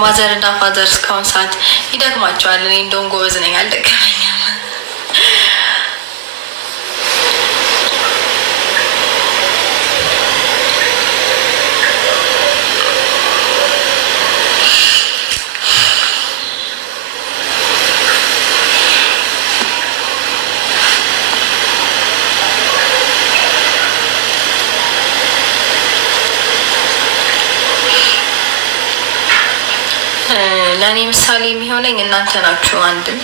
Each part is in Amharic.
ማዘርና ፋዘር እስካሁን ሰዓት ይደክማቸዋል። እኔ እንደውም ጎበዝ ነኝ፣ አልደከመኝም። ለእኔ ምሳሌ የሚሆነኝ እናንተ ናችሁ አንድም።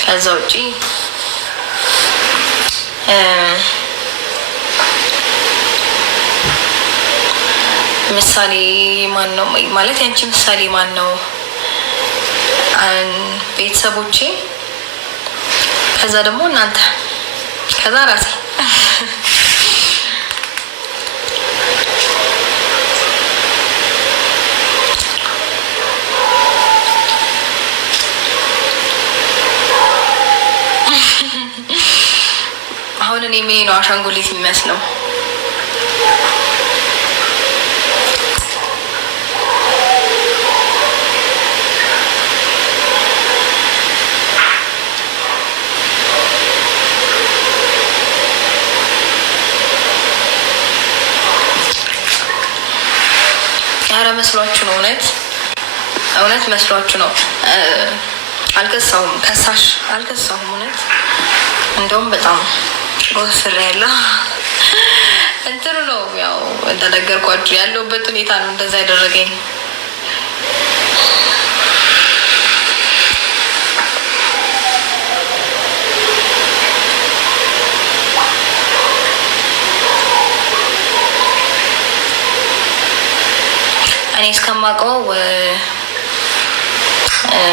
ከዛ ውጪ ምሳሌ ማን ነው ማለት ያንቺ ምሳሌ ማን ነው? ቤተሰቦቼ፣ ከዛ ደግሞ እናንተ፣ ከዛ ራሴ። አሁን እኔ ምን ነው አሻንጉሊት የሚመስለው? ያረ መስሏችሁ ነው? እውነት መስሏችሁ ነው? አልከሳሁም፣ ከሳሽ አልከሳሁም። እውነት እንደውም በጣም ወፍር ያለ እንትኑ ነው። ያው እንደነገርኳችሁ ያለውበት ሁኔታ ነው እንደዛ ያደረገኝ። እኔ እስከማውቀው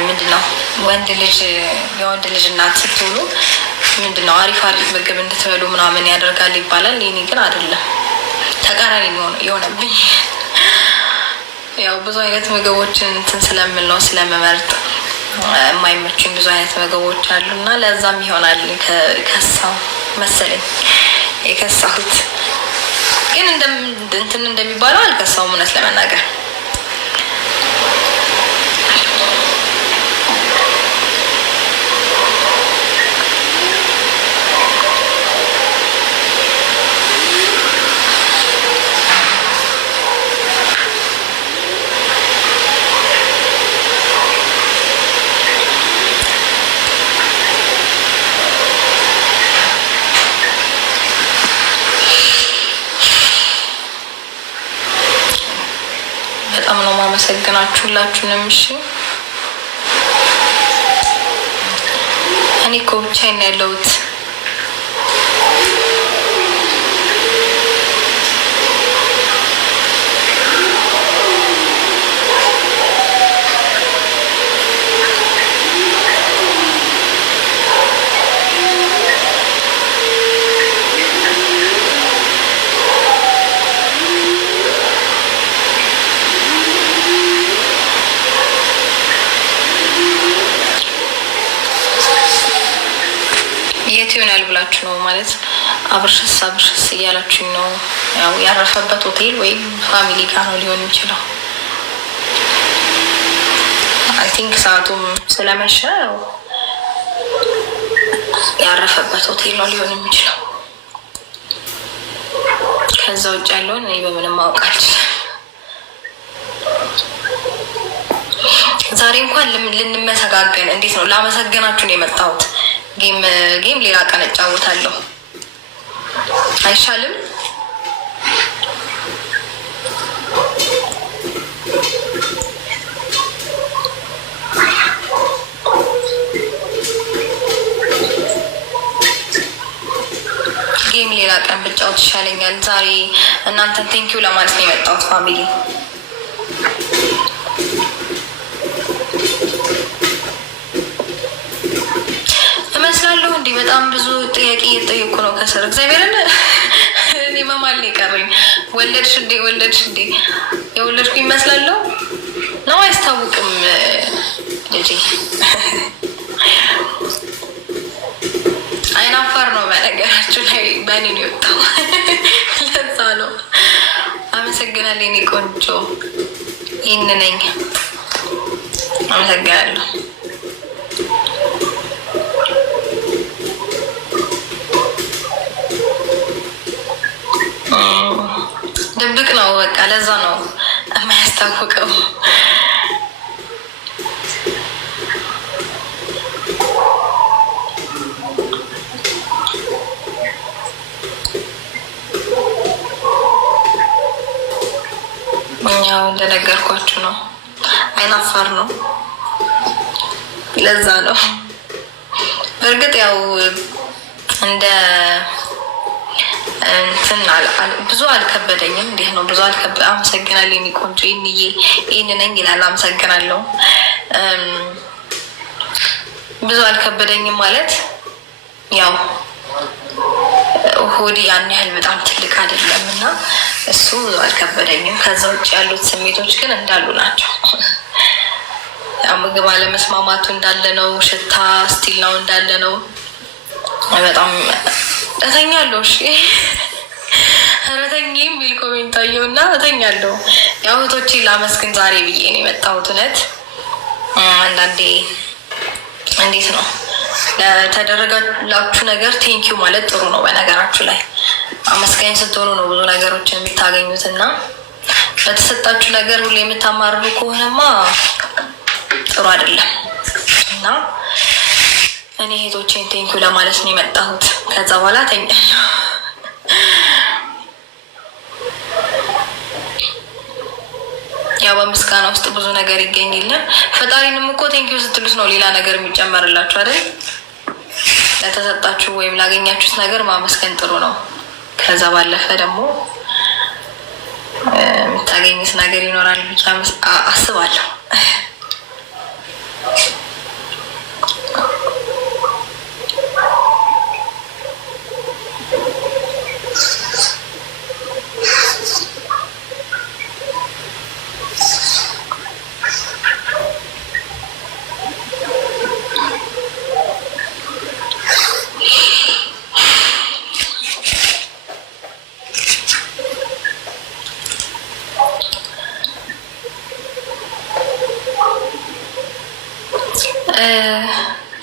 ምንድነው የወንድ ልጅ እናት ስትሆኑ ምንድነው አሪፍ ምግብ እንድትበሉ ምናምን ያደርጋል ይባላል። ይሄኔ ግን አይደለም፣ ተቃራኒ የሆነብኝ። ያው ብዙ አይነት ምግቦችን እንትን ስለምል ነው ስለምመርጥ የማይመቹኝ ብዙ አይነት ምግቦች አሉ እና ለዛም ይሆናል ከሳው መሰለኝ የከሳሁት። ግን እንትን እንደሚባለው አልከሳውም እውነት ለመናገር። በጣም ነው ማመሰግናችሁ ሁላችሁንም። እሺ እኔ እኮ ብቻዬን ያለሁት። የት ይሆናል ብላችሁ ነው ማለት አብርሽስ እያላችሁኝ ነው። ያው ያረፈበት ሆቴል ወይም ፋሚሊ ጋር ነው ሊሆን የሚችለው። አይ ቲንክ ሰዓቱም ስለመሸ ያረፈበት ሆቴል ነው ሊሆን የሚችለው። ከዛ ውጭ ያለውን እኔ በምንም ማወቅ አልችልም። ዛሬ እንኳን ልንመሰጋገን እንዴት ነው ላመሰግናችሁ ነው የመጣሁት። ጌም ሌላ ቀን እጫወታለሁ አይሻልም? ጌም ሌላ ቀን ብጫወት ይሻለኛል። ዛሬ እናንተን ቴንኪው ለማለት ነው የመጣሁት ፋሚሊ። እመስላለሁ እንዲህ በጣም ብዙ ጥያቄ እየጠየኩ ነው ከስር። እግዚአብሔርን እኔ መማል ነው የቀረኝ። ወለድሽ እንዴ የወለድኩ ይመስላለሁ ነው? አያስታውቅም ልጄ። አይናፋር ነው በነገራችሁ ላይ በእኔ ነው የወጣው። ለዛ ነው። አመሰግናለሁ የኔ ቆንጆ። ይህን ነኝ። አመሰግናለሁ። ድብቅ ነው በቃ ለዛ ነው የማያስታውቀው። ያው እንደነገርኳችሁ ነው፣ አይናፋር ነው ለዛ ነው። በእርግጥ ያው እንደ እንትን ብዙ አልከበደኝም። እንዴት ነው ብዙ አልከበደ። አመሰግናለሁ የኔ ቆንጆ ይህን ነኝ ይላል። አመሰግናለሁ። ብዙ አልከበደኝም ማለት ያው ሆዲ ያን ያህል በጣም ትልቅ አይደለም እና እሱ ብዙ አልከበደኝም። ከዛ ውጭ ያሉት ስሜቶች ግን እንዳሉ ናቸው። ያው ምግብ አለመስማማቱ እንዳለ ነው። ሽታ ስቲል ነው እንዳለ ነው። በጣም እተኛለሁ። እሺ ረተኝ የሚል ኮሜንት አየሁ እና እተኛለሁ። ያው እህቶቼን ላመስግን ዛሬ ብዬ ነው የመጣሁት። እውነት አንዳንዴ እንዴት ነው ለተደረጋላችሁ ነገር ቴንኪዩ ማለት ጥሩ ነው። በነገራችሁ ላይ አመስጋኝ ስትሆኑ ነው ብዙ ነገሮችን የምታገኙት እና በተሰጣችሁ ነገር ሁሌ የምታማርሩ ከሆነማ ጥሩ አይደለም እና እኔ እህቶቼን ቴንኪዩ ለማለት ነው የመጣሁት። ከዛ በኋላ ተኛለሁ። ያው በምስጋና ውስጥ ብዙ ነገር ይገኝልን። ፈጣሪንም እኮ ቴንኪዩ ስትሉት ነው ሌላ ነገር የሚጨመርላችሁ አይደል? ለተሰጣችሁ ወይም ላገኛችሁት ነገር ማመስገን ጥሩ ነው። ከዛ ባለፈ ደግሞ የምታገኙት ነገር ይኖራል ብቻ አስባለሁ።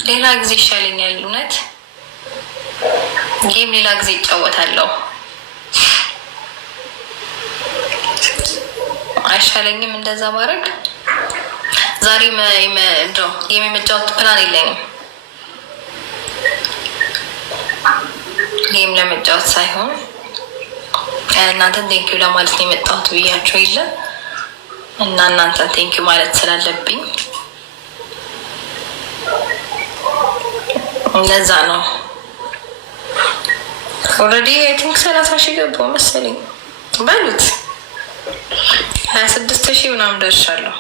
ሌላ ጊዜ ይሻለኛል። እውነት ጌም ሌላ ጊዜ ይጫወታለሁ። አይሻለኝም እንደዛ ማድረግ። ዛሬ ጌም የመጫወት ፕላን የለኝም። ጌም ለመጫወት ሳይሆን እናንተን ቴንኪዩ ለማለት ነው የመጣሁት ብያቸው የለ እና እናንተን ቴንኪዩ ማለት ስላለብኝ ለዛ ነው። ኦልሬዲ አይ ቲንክ 30 ሺህ ገባሁ መሰለኝ በሉት 26 ሺህ ምናምን ደርሻለሁ።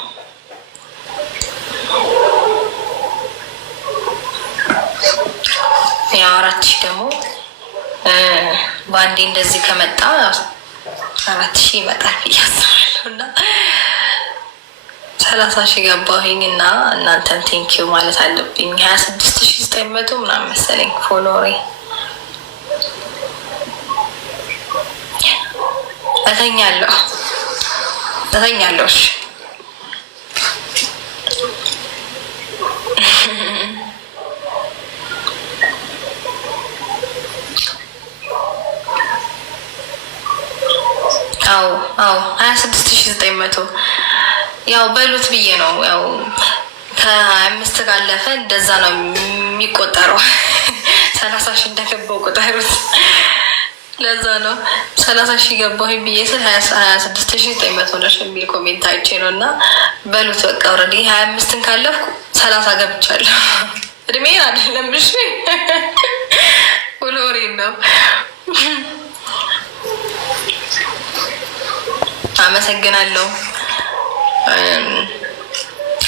ያው 4 ሺህ ደግሞ በአንዴ እንደዚህ ከመጣ 4 ሺህ ይመጣል ብዬ አስባለሁ እና 30 ሺህ ገባሁኝ እና እናንተን ቴንኪዩ ማለት አለብኝ። 26,900 ምናምን መሰለኝ ፎሎወሬ። እተኛለሁ። እሺ አዎ 26,900 ያው በሉት ብዬ ነው። ያው ከ25 ካለፈ እንደዛ ነው የሚቆጠረው። 30 ሺህ እንደገባው ቁጠሩት። ለዛ ነው 30 ሺህ ገባሁኝ ብዬ ስል 26,900 ነሽ የሚል ኮሜንት አይቼ ነው እና በሉት በቃ ኦልሬዲ 25ን ካለፍኩ 30 ገብቻለሁ። እድሜን አይደለም እሺ ፎሎወሬ ነው።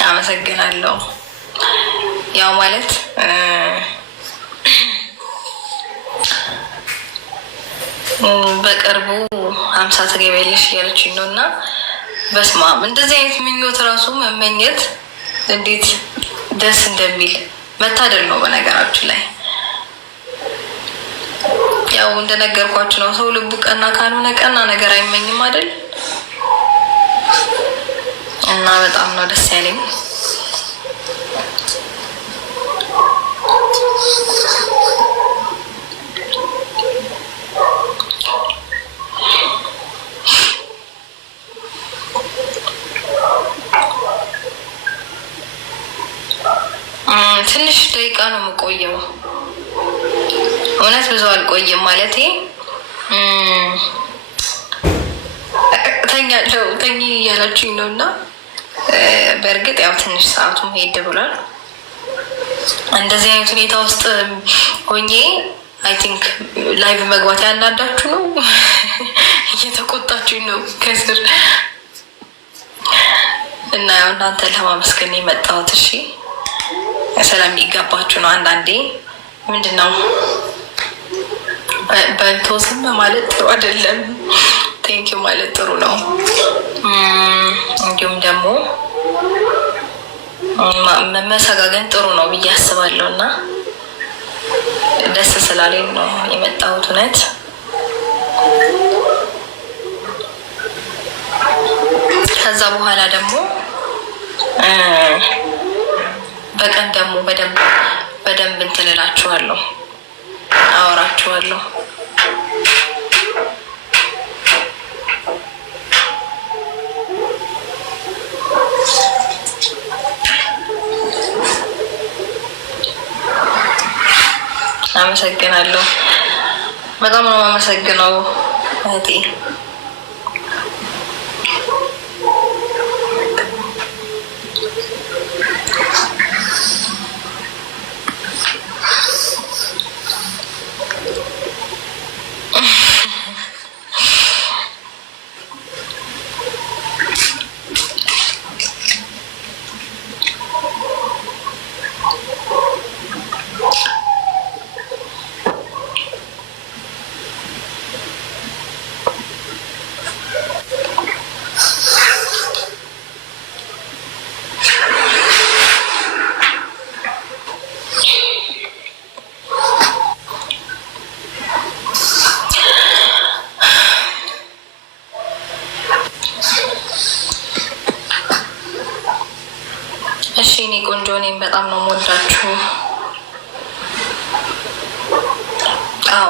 አመሰግናለሁ። ያው ማለት በቅርቡ 50 ትገቢያለሽ እያለችኝ ነው እና በስመ አብ እንደዚህ አይነት ምኞት ራሱ መመኘት እንዴት ደስ እንደሚል መታደል ነው። በነገራችሁ ላይ ያው እንደነገርኳችሁ ነው። ሰው ልቡ ቀና ካልሆነ ቀና ነገር አይመኝም አይደል? እና በጣም ነው ደስ ያለኝ። ትንሽ ደቂቃ ነው የምቆየው። እውነት ብዙ አልቆይም ማለቴ ተኛለሁ ተኝ እያላችሁኝ ነው። እና በእርግጥ ያው ትንሽ ሰዓቱም ሄድ ብሏል። እንደዚህ አይነት ሁኔታ ውስጥ ሆኜ አይ ቲንክ ላይቭ መግባት ያናዳችሁ ነው። እየተቆጣችሁኝ ነው ከስር እና ያው እናንተ ለማመስገን የመጣሁት እሺ፣ ስለሚገባችሁ ነው። አንዳንዴ ምንድነው በልቶ ዝም ማለት ጥሩ አይደለም። ቴንኪው ማለት ጥሩ ነው። እንዲሁም ደግሞ መመሰጋገን ጥሩ ነው ብዬ አስባለሁ እና ደስ ስላለኝ ነው የመጣሁት እውነት። ከዛ በኋላ ደግሞ በቀን ደግሞ በደንብ እንትን እላችኋለሁ፣ አወራችኋለሁ። አመሰግናለሁ። በጣም ነው የማመሰግነው እህቴ። እሺ እኔ ቆንጆ፣ እኔም በጣም ነው የምወዳችሁ። አዎ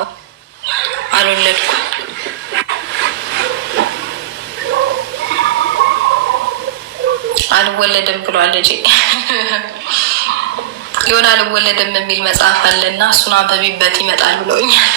አልወለድኩም። አልወለድም ብሏል ልጄ። የሆነ አልወለድም የሚል መጽሐፍ አለና እሱን አንብቢበት ይመጣል ብለውኛል።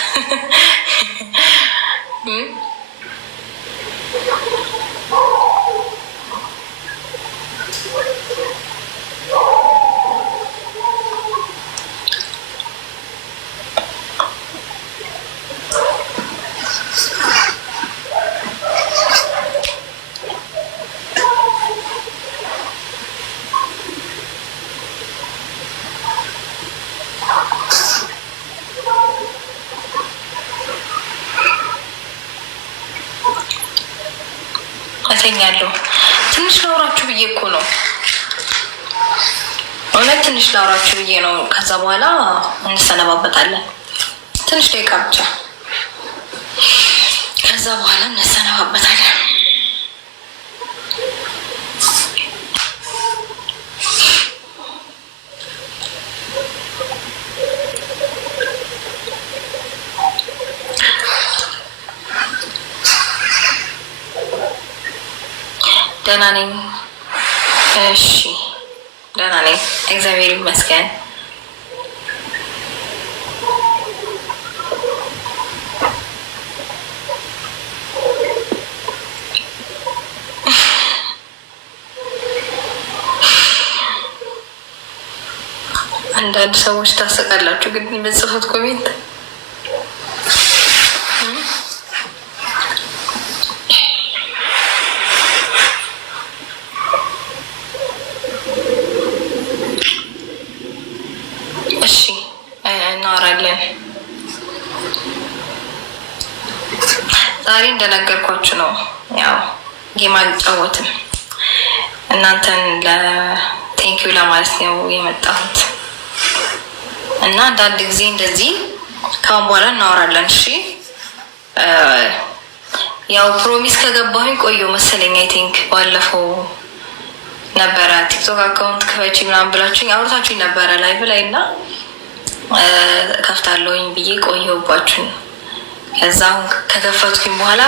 እተኛለሁ። ትንሽ ላውራችሁ ብዬ እኮ ነው እውነት፣ ትንሽ ላውራችሁ ብዬ ነው። ከዛ በኋላ እንሰነባበታለን። ትንሽ ደቂቃ ብቻ፣ ከዛ በኋላ እንሰነባበታለን። ደህና ነኝ። እሺ ደህና ነኝ፣ እግዚአብሔር ይመስገን። አንዳንድ ሰዎች ታሰቃላችሁ ግን በጽሁት ኮሜንት እናወራለን። ዛሬ እንደነገርኳችሁ ነው ያው ጌም አልጫወትም። እናንተን ለቴንኪው ለማለት ነው የመጣሁት እና አንዳንድ ጊዜ እንደዚህ ካሁን በኋላ እናወራለን። እሺ ያው ፕሮሚስ ከገባሁኝ ቆየሁ መሰለኝ። አይ ቲንክ ባለፈው ነበረ ቲክቶክ አካውንት ክፈቺ ምናምን ብላችሁኝ አውርታችሁኝ ነበረ ላይቭ ላይ እና ከፍታለሁኝ ብዬ ቆየሁባችሁ። ከዛ ከከፈትኩኝ በኋላ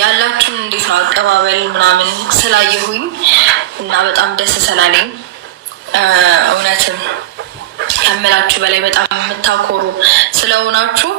ያላችሁን እንዴት ነው አቀባበል ምናምን ስላየሁኝ እና በጣም ደስ ስላለኝ እውነትም ከምላችሁ በላይ በጣም የምታኮሩ ስለሆናችሁ